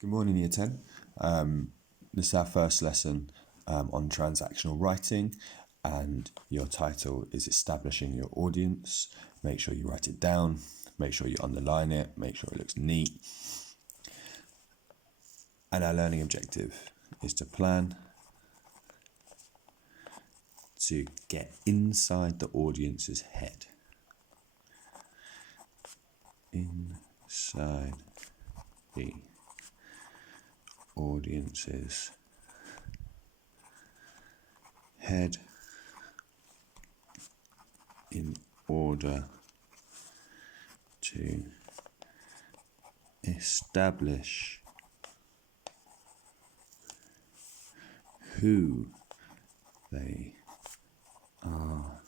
Good morning, Year 10. This is our first lesson on transactional writing, and your title is Establishing Your Audience. Make sure you write it down, make sure you underline it, make sure it looks neat. And our learning objective is to plan to get inside the audience's head. Inside the audience's head in order to establish who they are,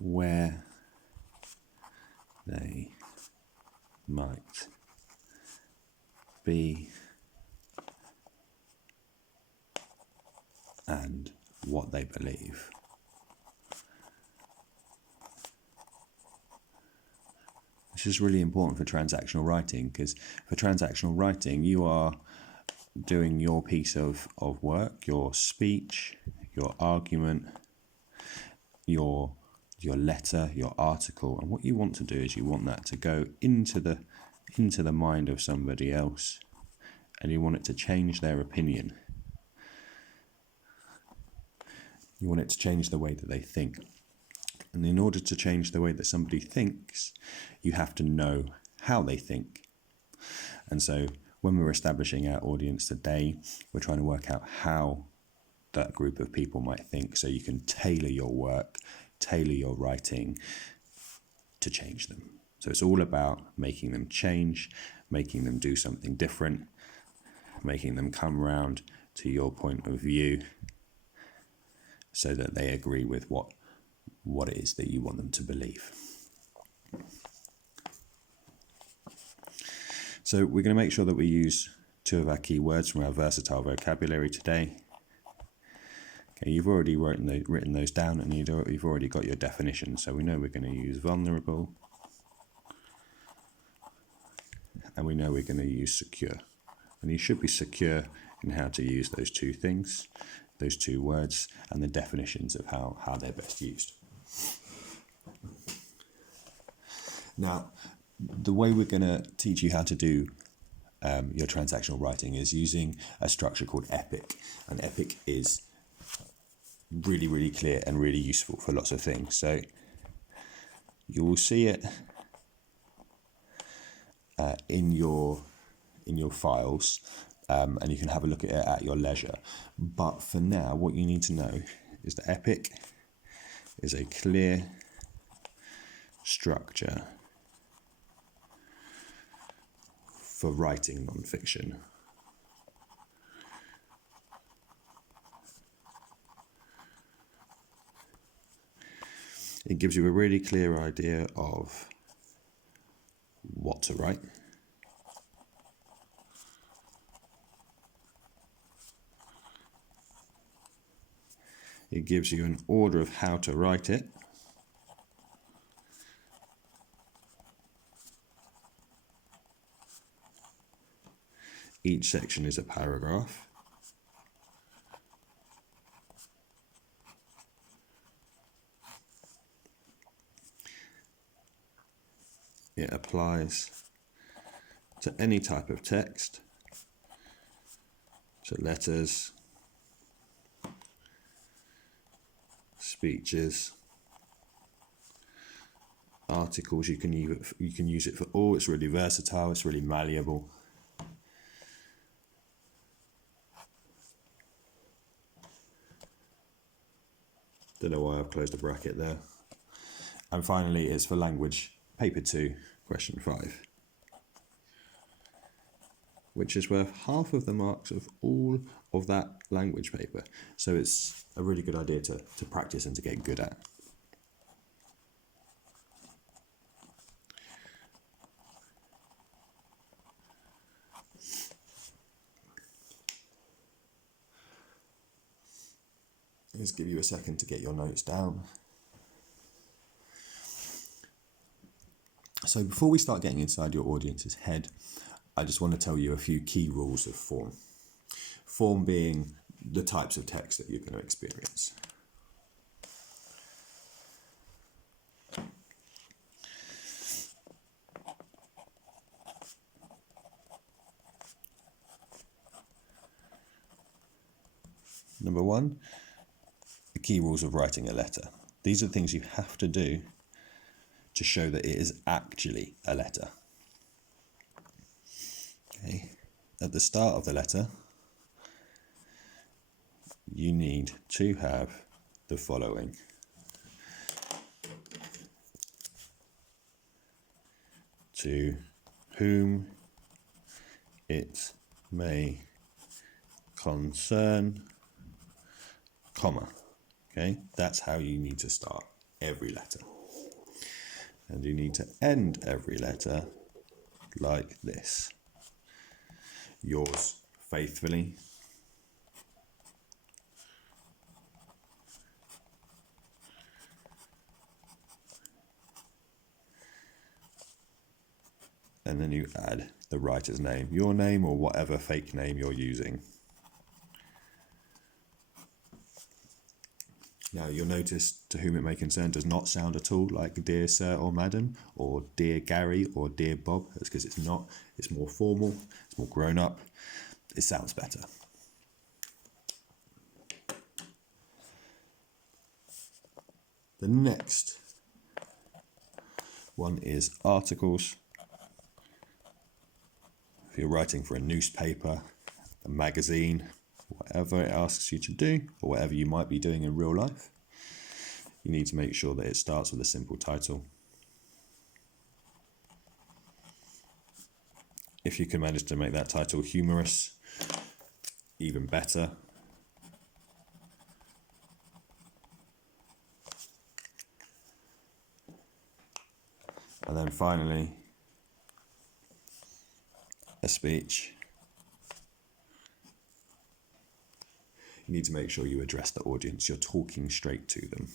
where they might be, and what they believe. This is really important for transactional writing, because for transactional writing you are doing your piece of work, your speech, your argument, your letter, your article, and what you want to do is you want that to go into the mind of somebody else, and you want it to change their opinion. You want it to change the way that they think. And in order to change the way that somebody thinks, you have to know how they think. And so when we're establishing our audience today, we're trying to work out how that group of people might think, so you can tailor your work, tailor your writing to change them. So it's all about making them change, making them do something different, making them come round to your point of view so that they agree with what it is that you want them to believe. So we're going to make sure that we use two of our key words from our versatile vocabulary today. Okay, you've already written those down, and you've already got your definition. So we know we're going to use vulnerable, and we know we're going to use secure. And you should be secure in how to use those two things, those two words, and the definitions of how they're best used. Now, the way we're going to teach you how to do your transactional writing is using a structure called EPIC. And EPIC is really, really clear and really useful for lots of things. So you will see it in your files, and you can have a look at it at your leisure. But for now, what you need to know is that EPIC is a clear structure for writing non-fiction. It gives you a really clear idea of what to write. It gives you an order of how to write it. Each section is a paragraph. It applies to any type of text, to letters, speeches, articles. You can use it for all. It's really versatile. It's really malleable. Don't know why I've closed the bracket there. And finally, it's for language, paper 2, question 5, which is worth half of the marks of all of that language paper. So it's a really good idea to practice and to get good at. Let's give you a second to get your notes down. So before we start getting inside your audience's head, I just want to tell you a few key rules of form. Form being the types of text that you're going to experience. Number one, the key rules of writing a letter. These are things you have to do to show that it is actually a letter. Okay. At the start of the letter, you need to have the following. To whom it may concern, comma. Okay, that's how you need to start every letter. And you need to end every letter like this. Yours faithfully, and then you add the writer's name, your name or whatever fake name you're using. Now you'll notice to whom it may concern does not sound at all like dear sir or madam or dear Gary or dear Bob. That's because it's not. It's more formal, it's more grown up, it sounds better. The next one is articles. If you're writing for a newspaper, a magazine, whatever it asks you to do, or whatever you might be doing in real life, you need to make sure that it starts with a simple title. If you can manage to make that title humorous, even better. And then finally, a speech. You need to make sure you address the audience. You're talking straight to them.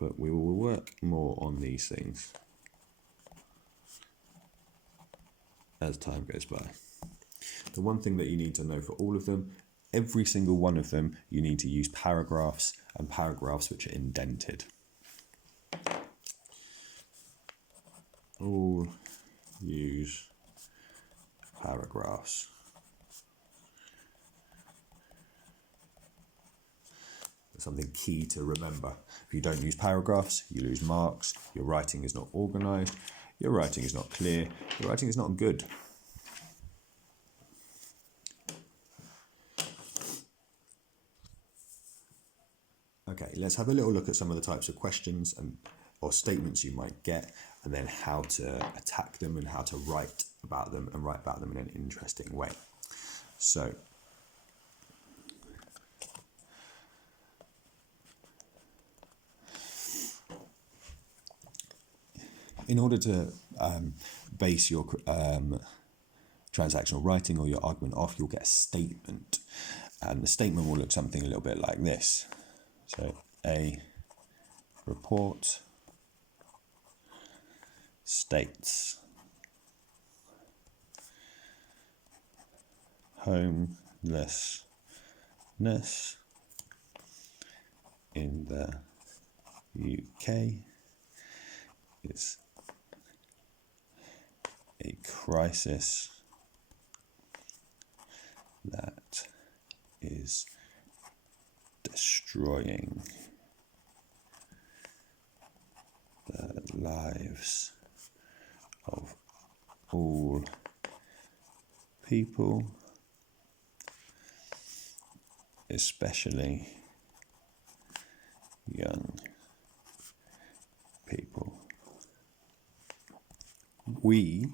But we will work more on these things as time goes by. The one thing that you need to know for all of them, every single one of them, you need to use paragraphs and paragraphs which are indented. All use paragraphs. Something key to remember. If you don't use paragraphs, you lose marks, your writing is not organised, your writing is not clear, your writing is not good. Okay, let's have a little look at some of the types of questions or statements you might get, and then how to attack them and how to write about them and write about them in an interesting way. So, in order to base your transactional writing or your argument off, you'll get a statement. And the statement will look something a little bit like this. So, a report states homelessness in the UK is a crisis that is destroying the lives of all people, especially young people. We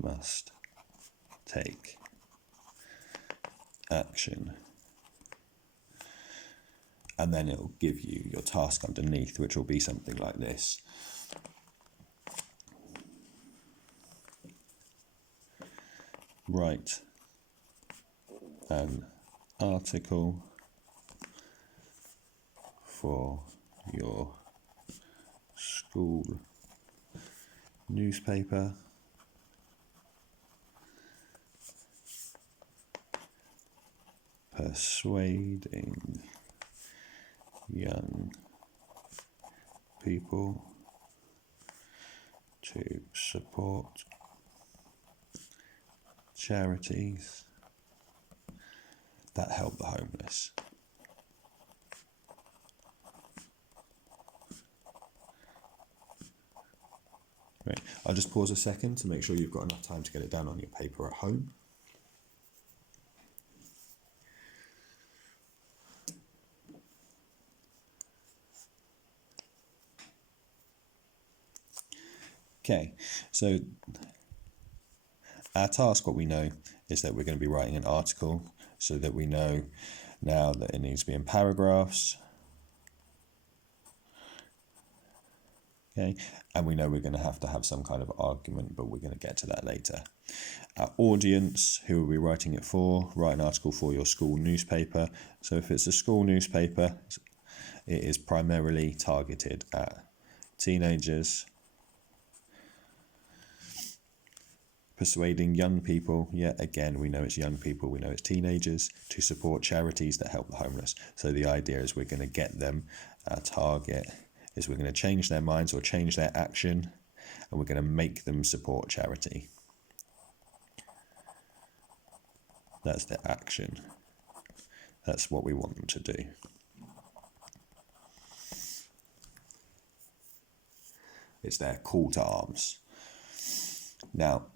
must take action. And then it will give you your task underneath, which will be something like this. Write an article for your school newspaper persuading young people to support charities that help the homeless. Great. I'll just pause a second to make sure you've got enough time to get it down on your paper at home. Okay, so our task, what we know, is that we're going to be writing an article, so that we know now that it needs to be in paragraphs. Okay, and we know we're going to have some kind of argument, but we're going to get to that later. Our audience, who are we writing it for? Write an article for your school newspaper. So if it's a school newspaper, it is primarily targeted at teenagers. Persuading young people, yet again, we know it's young people, we know it's teenagers, to support charities that help the homeless. So the idea is we're going to get them, our target is we're going to change their minds or change their action, and we're going to make them support charity. That's their action. That's what we want them to do. It's their call to arms. Now,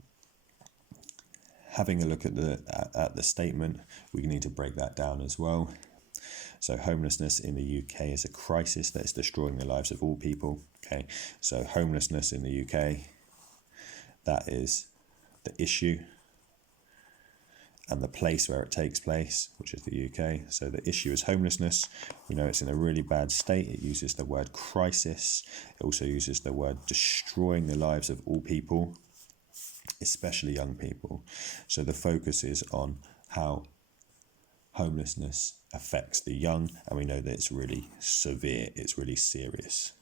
having a look at the statement, we need to break that down as well. So homelessness in the UK is a crisis that is destroying the lives of all people. Okay, so homelessness in the UK, that is the issue and the place where it takes place, which is the UK. So the issue is homelessness. We know it's in a really bad state. It uses the word crisis. It also uses the word destroying the lives of all people, especially young people. So the focus is on how homelessness affects the young, and we know that it's really severe, it's really serious.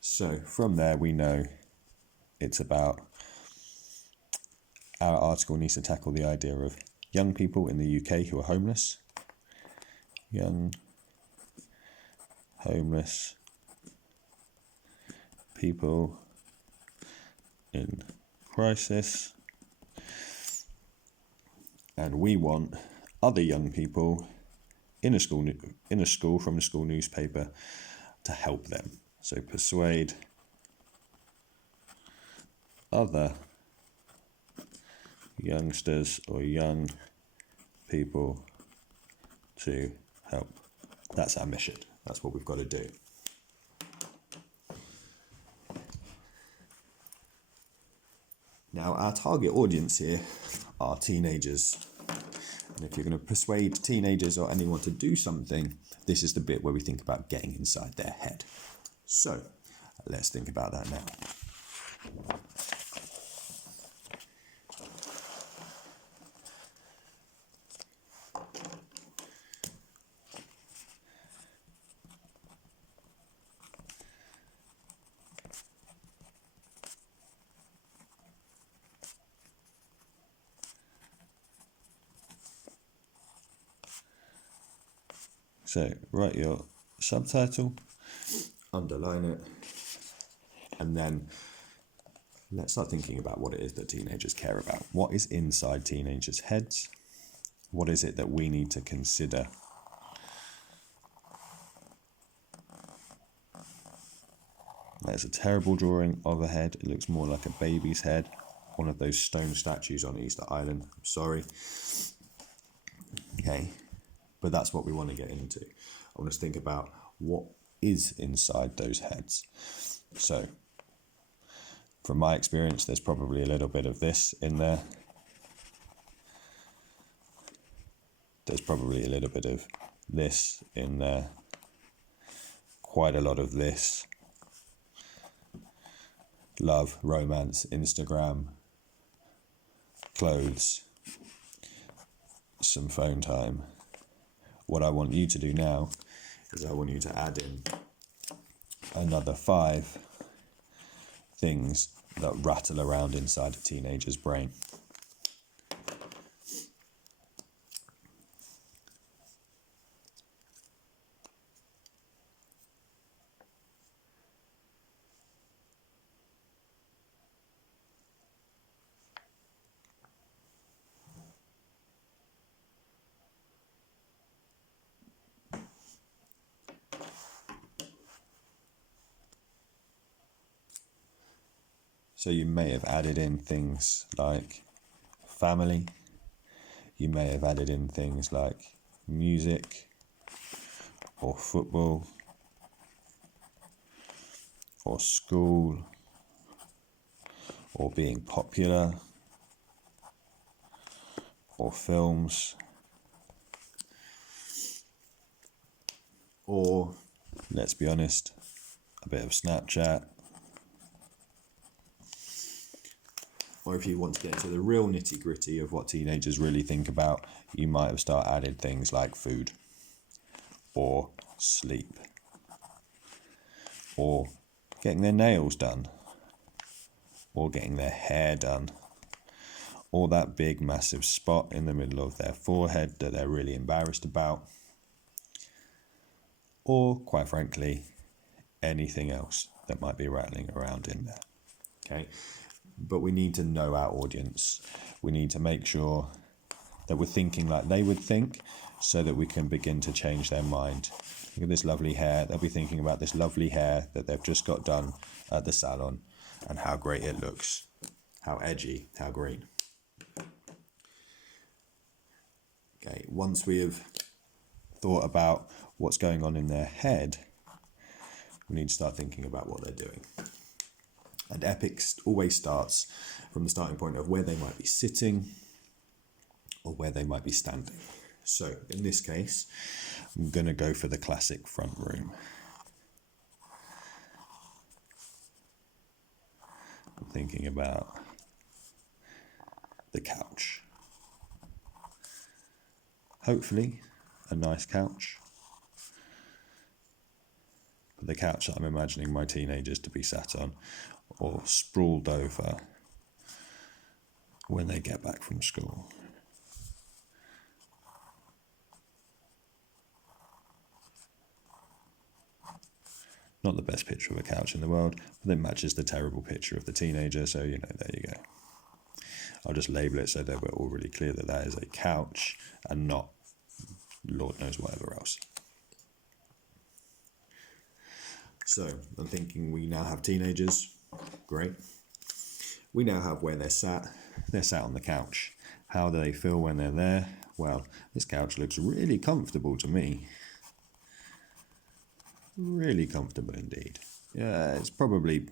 So from there we know it's about, our article needs to tackle the idea of young people in the UK who are homeless. Young homeless people in crisis. And we want other young people in a school from a school newspaper to help them. So persuade other youngsters or young people to help. That's our mission. That's what we've got to do. Now, our target audience here are teenagers. And if you're going to persuade teenagers or anyone to do something, this is the bit where we think about getting inside their head. So, let's think about that now. So write your subtitle, underline it, and then let's start thinking about what it is that teenagers care about. What is inside teenagers' heads? What is it that we need to consider? There's a terrible drawing of a head. It looks more like a baby's head. One of those stone statues on Easter Island. I'm sorry. Okay. But that's what we want to get into. I want us to think about what is inside those heads. So, from my experience, there's probably a little bit of this in there. There's probably a little bit of this in there. Quite a lot of this. Love, romance, Instagram, clothes, some phone time. What I want you to do now is I want you to add in another 5 things that rattle around inside a teenager's brain. So you may have added in things like family, you may have added in things like music or football or school or being popular or films or, let's be honest, a bit of Snapchat. Or if you want to get into the real nitty-gritty of what teenagers really think about, you might have started adding things like food or sleep or getting their nails done or getting their hair done or that big massive spot in the middle of their forehead that they're really embarrassed about, or quite frankly anything else that might be rattling around in there. Okay, but we need to know our audience. We need to make sure that we're thinking like they would think so that we can begin to change their mind. Look at this lovely hair. They'll be thinking about this lovely hair that they've just got done at the salon and how great it looks, how edgy, how green. Okay, once we have thought about what's going on in their head, we need to start thinking about what they're doing. And Epic always starts from the starting point of where they might be sitting or where they might be standing. So in this case, I'm going to go for the classic front room. I'm thinking about the couch. Hopefully, a nice couch. But the couch that I'm imagining my teenagers to be sat on or sprawled over when they get back from school. Not the best picture of a couch in the world, but it matches the terrible picture of the teenager, so, there you go. I'll just label it so that we're all really clear that that is a couch and not Lord knows whatever else. So, I'm thinking we now have teenagers. Great. We now have where they're sat. They're sat on the couch. How do they feel when they're there? Well, this couch looks really comfortable to me. Really comfortable indeed. Yeah, it's probably,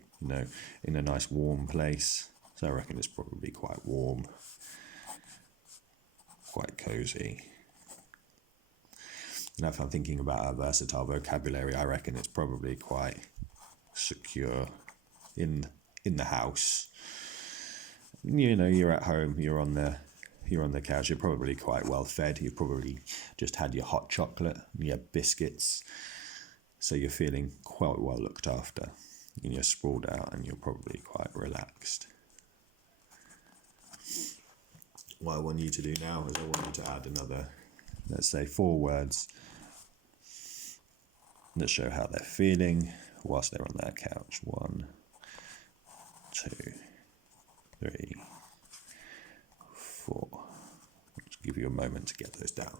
in a nice warm place. So I reckon it's probably quite warm, quite cosy. And if I'm thinking about our versatile vocabulary, I reckon it's probably quite secure in the house. You're at home, you're on the couch, you're probably quite well fed. You've probably just had your hot chocolate, your biscuits. So you're feeling quite well looked after, and you're sprawled out and you're probably quite relaxed. What I want you to do now is I want you to add another, let's say 4 words that show how they're feeling whilst they're on that couch. 1, 2, 3, 4. I'll give you a moment to get those down.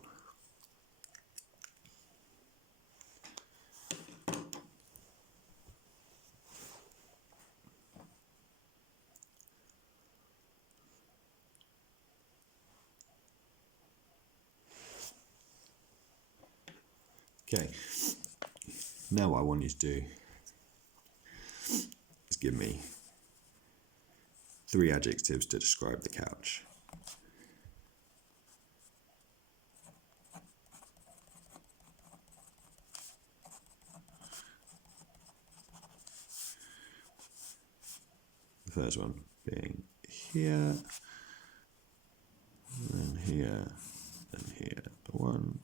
Okay, now what I want you to do is give me 3 adjectives to describe the couch. The first one being here, and here, and here. 1,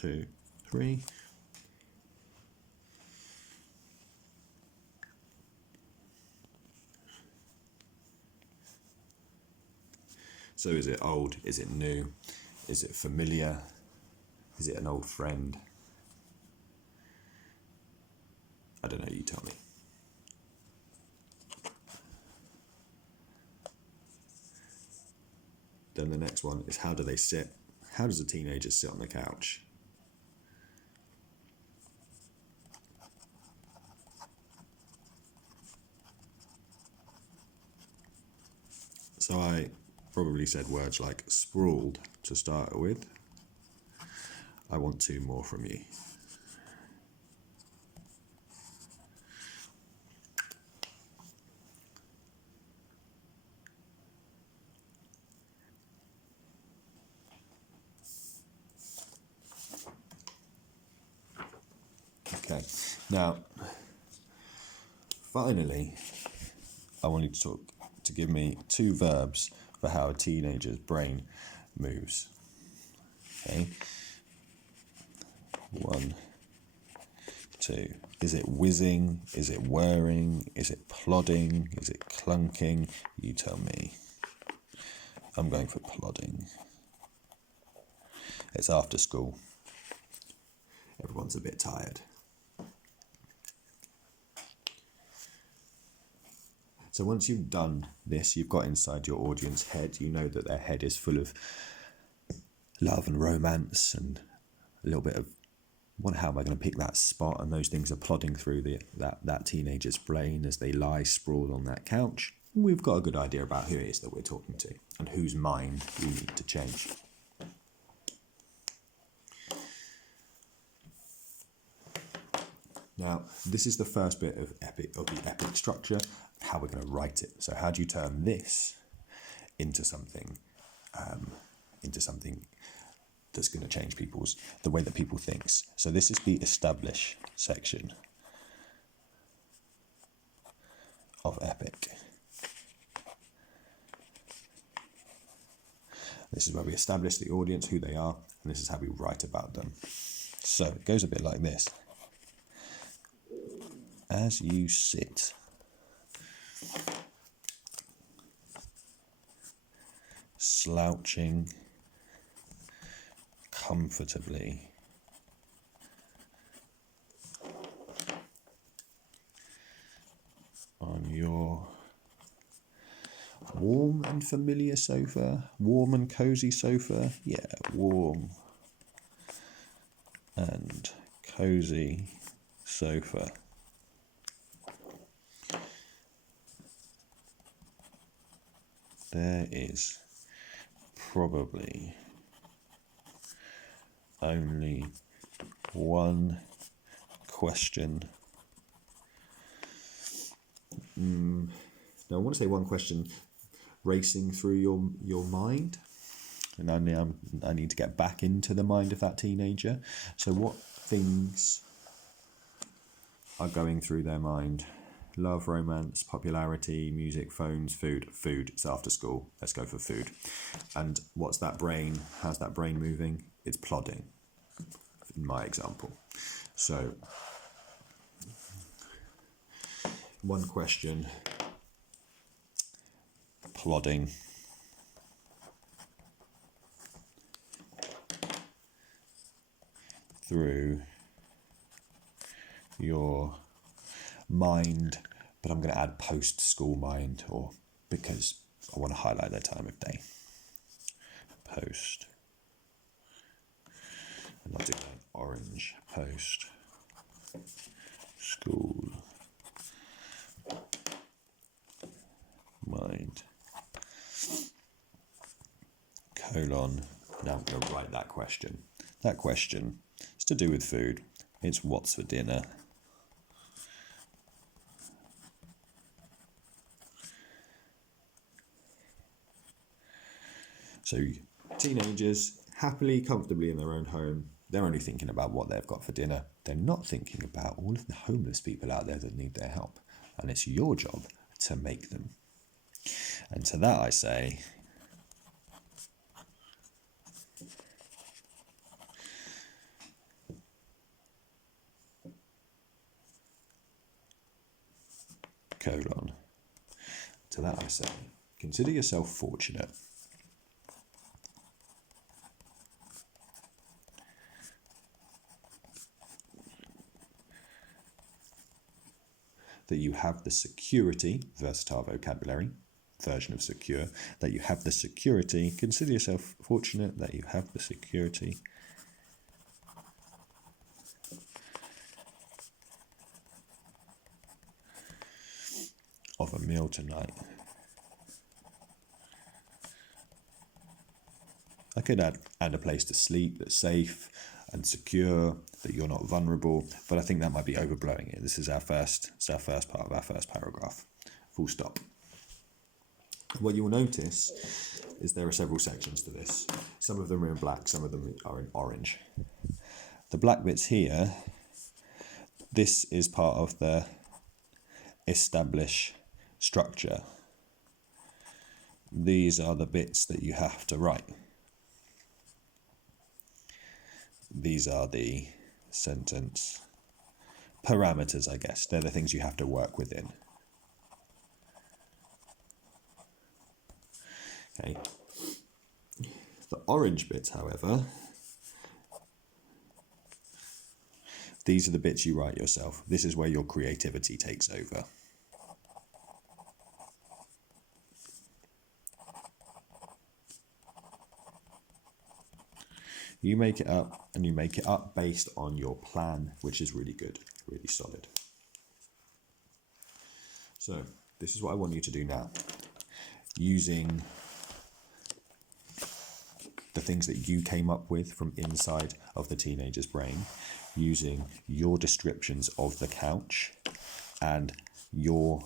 2, 3. So is it old? Is it new? Is it familiar? Is it an old friend? I don't know, you tell me. Then the next one is, how do they sit? How does a teenager sit on the couch? So I probably said words like sprawled to start with. I want 2 more from you. Okay, now, finally, I want you to give me 2 verbs for how a teenager's brain moves. Okay, 1, 2. Is it whizzing? Is it whirring? Is it plodding? Is it clunking? You tell me. I'm going for plodding. It's after school. Everyone's a bit tired. So once you've done this, you've got inside your audience head, you know that their head is full of love and romance and a little bit of, how am I going to pick that spot? And those things are plodding through that teenager's brain as they lie sprawled on that couch. We've got a good idea about who it is that we're talking to and whose mind we need to change. Now, this is the first bit of the epic structure, how we're going to write it. So how do you turn this into something that's going to change the way that people thinks? So this is the establish section of epic. This is where we establish the audience, who they are, and this is how we write about them. So it goes a bit like this. As you sit, slouching comfortably on your warm and familiar sofa, warm and cozy sofa, warm and cozy sofa. There is probably only one question. Now I want to say one question racing through your mind, and I need to get back into the mind of that teenager. So what things are going through their mind? Love, romance, popularity, music, phones, food. Food, it's after school. Let's go for food. And what's that brain? How's that brain moving? It's plodding, in my example. So, one question, plodding. Through your mind, but I'm going to add post-school mind, or because I want to highlight their time of day. Post. And I'll do an orange. Post. School. Mind. Colon. Now I'm going to write that question. That question is to do with food. It's what's for dinner. So teenagers, happily, comfortably in their own home, they're only thinking about what they've got for dinner. They're not thinking about all of the homeless people out there that need their help. And it's your job to make them. And to that I say, colon. To that I say, consider yourself fortunate that you have the security, versatile vocabulary, version of secure, that you have the security, consider yourself fortunate that you have the security of a meal tonight. I could add a place to sleep that's safe and secure, that you're not vulnerable, but I think that might be overblowing it. This is our first part of our first paragraph. Full stop. What you will notice is there are several sections to this. Some of them are in black, some of them are in orange. The black bits here, this is part of the establish structure. These are the bits that you have to write. These are the sentence parameters, I guess. They're the things you have to work within. Okay. The orange bits, however, these are the bits you write yourself. This is where your creativity takes over. You make it up, and you make it up based on your plan, which is really good, really solid. So, this is what I want you to do now. Using the things that you came up with from inside of the teenager's brain, using your descriptions of the couch and your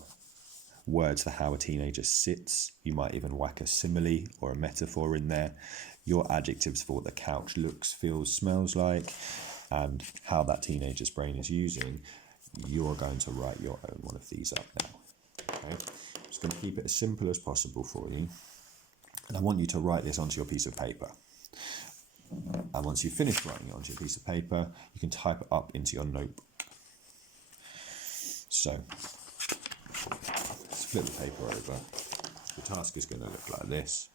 words for how a teenager sits. You might even whack a simile or a metaphor in there. Your adjectives for what the couch looks, feels, smells like, and how that teenager's brain is using. You're going to write your own one of these up now. Okay? I'm just going to keep it as simple as possible for you. And I want you to write this onto your piece of paper. And once you've finished writing it onto your piece of paper, you can type it up into your notebook. So, let's flip the paper over. The task is going to look like this.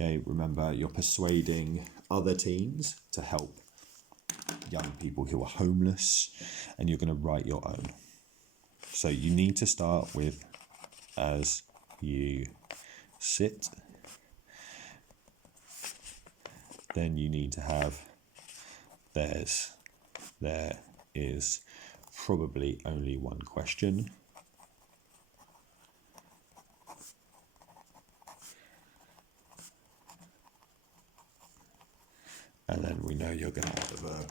Okay, remember, you're persuading other teens to help young people who are homeless, and you're going to write your own. So you need to start with as you sit. Then you need to have there is probably only one question. And then we know you're going to have the verb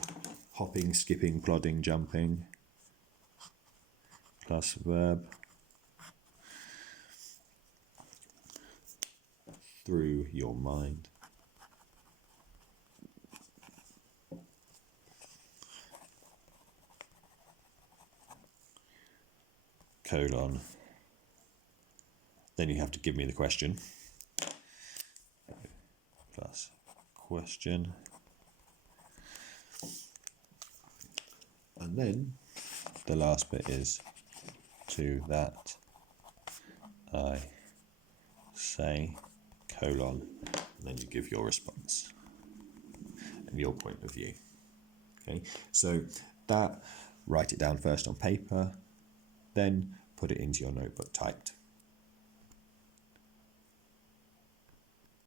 hopping, skipping, plodding, jumping, plus verb through your mind. Colon. Then you have to give me the question. Plus question. And then the last bit is to that I say, colon, and then you give your response and your point of view. Okay, so that, write it down first on paper, then put it into your notebook typed.